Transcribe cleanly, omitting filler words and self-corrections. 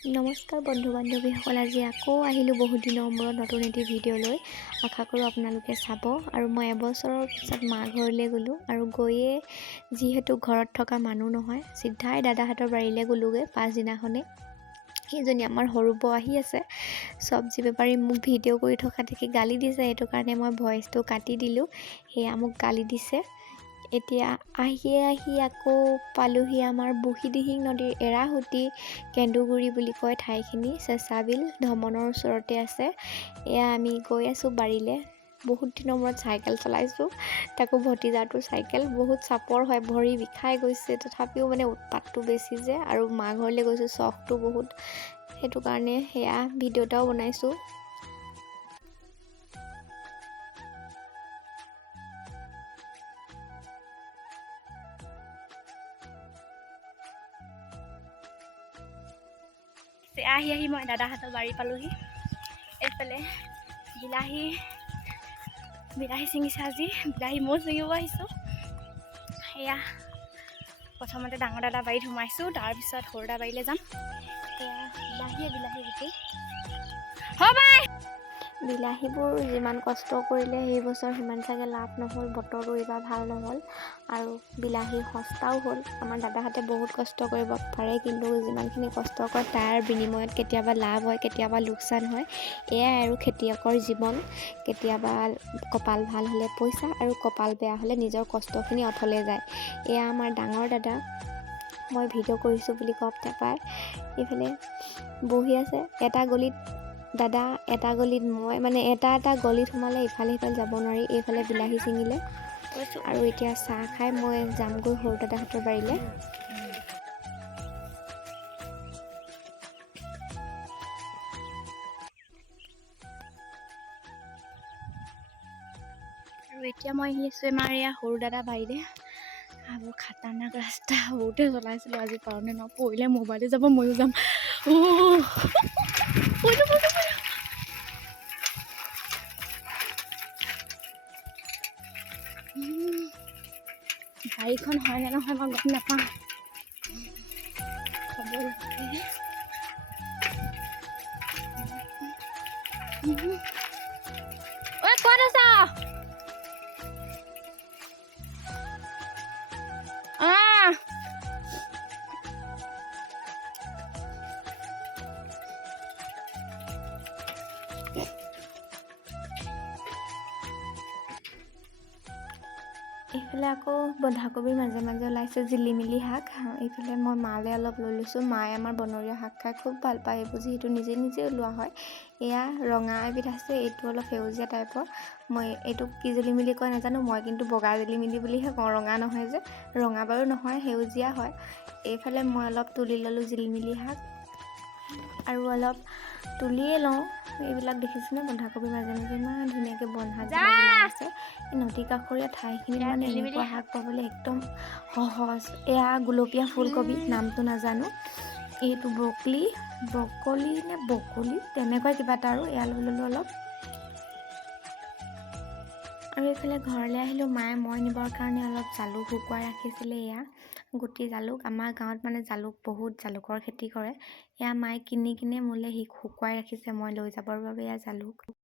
নমস্কাৰ বন্ধু বান্ধৱীসকল, আজি আকৌ আহিলোঁ বহুত দিনৰ মূৰত নতুন এটি ভিডিঅ' লৈ। আশা কৰোঁ আপোনালোকে চাব। আৰু মই এবছৰৰ পিছত মা ঘৰলৈ গ'লোঁ আৰু গৈয়ে যিহেতু ঘৰত থকা মানুহ নহয়, চিধাই দাদাহঁতৰ বাৰীলৈ গ'লোঁগৈ পাছদিনাখনেই। সেইজনী আমাৰ সৰু বৌ আহি আছে। চব্জি বেপাৰী মোক ভিডিঅ' কৰি থকা দেখি গালি দিছে, সেইটো কাৰণে মই ভইচটো কাটি দিলোঁ। সেয়া মোক গালি দিছে। এতিয়া আহি আকৌ পালোহি আমাৰ বুঢ়ীদিহিং নদীৰ এৰাসুতি কেন্দুগুৰি বুলি কয় ঠাইখিনি। চেঁচাবিল ধমনৰ ওচৰতে আছে। এয়া আমি গৈ আছোঁ বাৰীলৈ। বহুত দিনৰ মূৰত চাইকেল চলাইছোঁ, তাকো ভতিজাটোৰ চাইকেল। বহুত চাপৰ হয়, ভৰি বিষাই গৈছে, তথাপিও মানে উৎপাতটো বেছি যে, আৰু মা ঘৰলৈ গৈছোঁ, চখটো বহুত, সেইটো কাৰণে সেয়া ভিডিঅ' এটাও বনাইছোঁ। আহি মই দাদাহঁতৰ বাৰী পালোহি। এইফালে বিলাহী ছিঙিছে আজি, বিলাহী ময়ো ছিঙিব আহিছোঁ। সেয়া প্ৰথমতে ডাঙৰ দাদা বাৰীত সোমাইছোঁ, তাৰপিছত সৰু দাদা বাৰীলৈ যাম। সেয়া বিলাহী গোটেই বিলাহীবোৰ যিমান কষ্ট কৰিলে সেই বছৰ সিমান চাগে লাভ নহ'ল। বতৰটো এইবাৰ ভাল নহ'ল আৰু বিলাহী সস্তাও হ'ল। আমাৰ দাদাহঁতে বহুত কষ্ট কৰিব পাৰে, কিন্তু যিমানখিনি কষ্ট কৰে তাৰ বিনিময়ত কেতিয়াবা লাভ হয়, কেতিয়াবা লোকচান হয়। এয়াই আৰু খেতিয়কৰ জীৱন। কেতিয়াবা কপাল ভাল হ'লে পইচা, আৰু কপাল বেয়া হ'লে নিজৰ কষ্টখিনি অথলে যায়। এয়া আমাৰ ডাঙৰ দাদা, মই ভিডিঅ' কৰিছোঁ বুলি গম নাপায়। এইফালে বহি আছে এটা গলিত দাদা, এটা গলিত মই, মানে এটা গলিত সোমালে ইফালে সিফালে যাব নোৱাৰি। এইফালে বিলাহী ছিঙিলে আৰু এতিয়া চাহ খাই মই যামগৈ সৰু দাদাহঁতৰ বাৰীলৈ। আৰু এতিয়া মই আহি আছোঁ আমাৰ এয়া সৰু দাদা বাৰীলৈ। আৰু খাতাৰনাক ৰাস্তা বহুতে চলাইছিলোঁ, আজি পাৰোঁনে ন, পৰিলে মোবাইলে যাব, ময়ো যাম। গাড়ীখন হয় নে নহয় মই গম নাপাওঁ। খবৰ লাগে। ঐ ক'ত আছ? এইফালে আকৌ বন্ধাকবিৰ মাজে মাজে ওলাইছে জিলিমিলি শাক। এইফালে মই মালে অলপ লৈ লৈছোঁ। মায়ে আমাৰ বনৰীয়া শাক খাই খুব ভাল পায়, এইবোৰ যিহেতু নিজে ওলোৱা হয়। এয়া ৰঙা এবিধ আছে, এইটো অলপ সেউজীয়া টাইপৰ। মই এইটোক কি জিলিমিলি কয় নাজানো, মই কিন্তু বগা জিলিমিলি বুলিহে কওঁ, ৰঙা নহয় যে। ৰঙা বাৰু নহয়, সেউজীয়া হয়। এইফালে মই অলপ তুলি ল'লোঁ জিলিমিলি শাক, আৰু অলপ তুলিয়ে লওঁ। এইবিলাক দেখিছেনে, বন্ধাকবিৰ মাজে মাজে ইমান ধুনীয়াকৈ বন শাকবিলাক ওলাই আছে। এই নদী কাষৰীয়া ঠাইখিনিত মানে এনেকুৱা শাক পাবলৈ একদম সহজ। এয়া গুলপীয়া ফুলকবি, নামটো নাজানো। এইটো ব্ৰকলি নে বকলি তেনেকুৱা কিবা এটা, আৰু এয়া লৈ ল'লোঁ অলপ। আৰু এইফালে ঘৰলৈ আহিলোঁ। মায়ে মই নিবৰ কাৰণে অলপ জালুক শুকুৱাই ৰাখিছিলে। এয়া গুটি জালুক, আমাৰ গাঁৱত মানে বহুত জালুকৰ খেতি কৰে। এয়া মায়ে কিনি মোলৈ শুকুৱাই ৰাখিছে, মই লৈ যাবৰ বাবে এয়া জালুক।